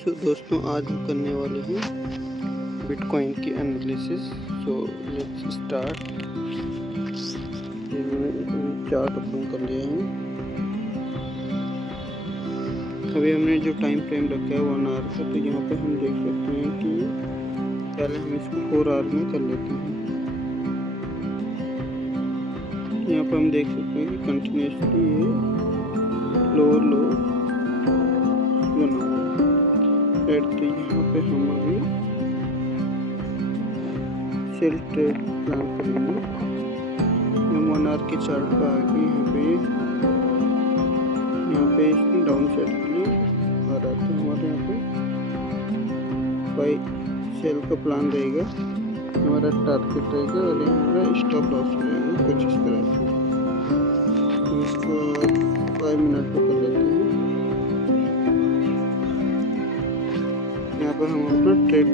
सो दोस्तों, आज हम करने वाले हैं बिटकॉइन की एनालिसिस। So let's start. ये मैंने चार्ट ओपन कर लिया है। अभी हमने जो टाइम फ्रेम रखा है 1 आवर का, तो यहाँ पे हम देख सकते हैं कि पहले हम इसको 4 आवर में कर लेते हैं। यहाँ पे हम देख सकते हैं कि कंटिन्यूसली ये लोअर लो बना हुआ है। तो यहाँ पे हम अभी सेल ट्रेड प्लान करेंगे। हम 1 आवर के चार्ट पर आके यहाँ पे इसमें डाउन साइड के लिए आ रहा था। हमारे यहाँ पे बाई सेल का प्लान रहेगा, हमारा टारगेट रहेगा और हमारा स्टॉप लॉस रहेगा कुछ इस तरह से। हम इसको 5 मिनट पर कर लेते हैं। यहाँ पर हम अपना ट्रेड